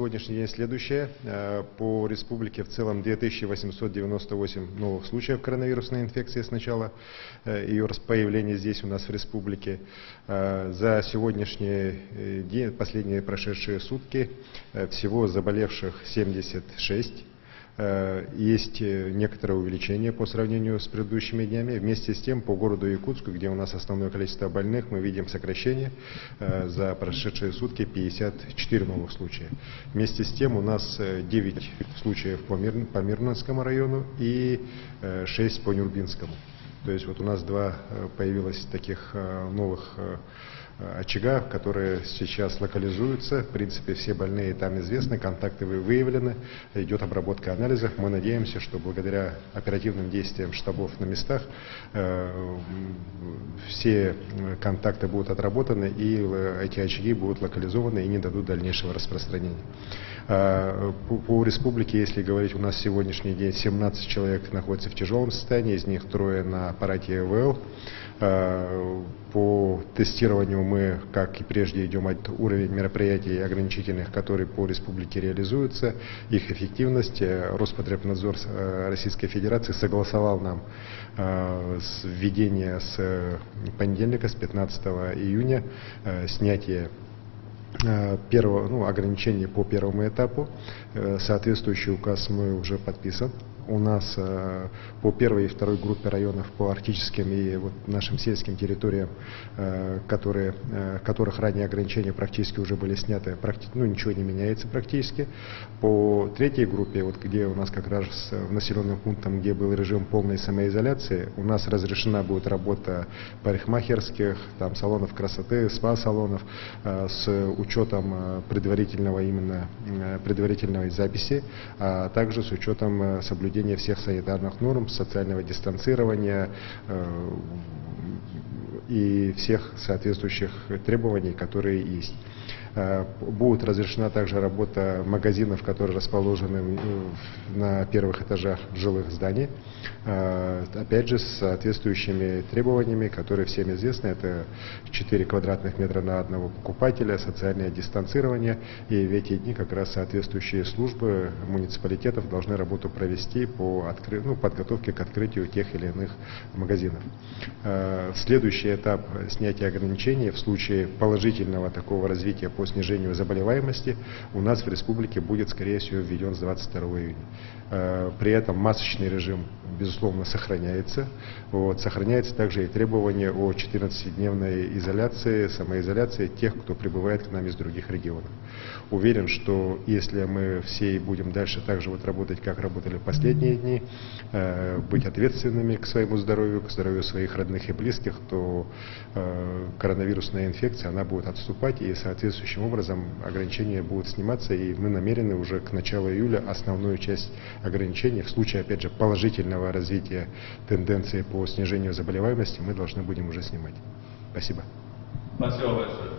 Сегодняшний день следующее. По республике в целом 2898 новых случаев коронавирусной инфекции с начала ее появления здесь у нас в республике. За сегодняшний день, последние прошедшие сутки, всего заболевших 76. Есть некоторое увеличение по сравнению с предыдущими днями. Вместе с тем, по городу Якутску, где у нас основное количество больных, мы видим сокращение. За прошедшие сутки 54 новых случая. Вместе с тем, у нас 9 случаев по Мирнинскому району и 6 по Нюрбинскому. То есть вот у нас появилось таких новых очага, которые сейчас локализуются. В принципе, все больные там известны, контакты выявлены, идет обработка анализов. Мы надеемся, что благодаря оперативным действиям штабов на местах все контакты будут отработаны и эти очаги будут локализованы и не дадут дальнейшего распространения. По республике, если говорить, у нас сегодняшний день 17 человек находятся в тяжелом состоянии, из них 3 на аппарате ИВЛ. По тестированию мы, как и прежде, идем от уровень мероприятий ограничительных, которые по республике реализуются, их эффективность. Роспотребнадзор Российской Федерации согласовал нам введение с понедельника, с 15 июня, снятие ограничений по первому этапу. Соответствующий указ мы уже подписан. У нас по первой и второй группе районов, по арктическим и нашим сельским территориям, которых ранее ограничения практически уже были сняты, ничего не меняется практически. По третьей группе, где у нас как раз в населенном пунктах, где был режим полной самоизоляции, у нас разрешена будет работа парикмахерских, салонов красоты, спа-салонов с учетом предварительной записи, а также с учетом соблюдения всех санитарных норм, социального дистанцирования и всех соответствующих требований, которые есть. Будет разрешена также работа магазинов, которые расположены на первых этажах жилых зданий, опять же с соответствующими требованиями, которые всем известны. Это 4 квадратных метра на одного покупателя, социальное дистанцирование. И в эти дни как раз соответствующие службы муниципалитетов должны работу провести по подготовке к открытию тех или иных магазинов. Следующий этап снятия ограничений в случае положительного такого развития по снижению заболеваемости у нас в республике будет, скорее всего, введен с 22 июня. При этом масочный режим, безусловно, сохраняется. Сохраняется также и требование о 14-дневной изоляции, самоизоляции тех, кто прибывает к нам из других регионов. Уверен, что если мы все будем дальше так же работать, как работали в последние дни, быть ответственными к своему здоровью, к здоровью своих родных и близких, то коронавирусная инфекция, она будет отступать, и соответствующим образом ограничения будут сниматься, и мы намерены уже к началу июля основную часть ограничений, в случае, опять же, положительного развития тенденции по снижению заболеваемости, мы должны будем уже снимать. Спасибо. Спасибо большое.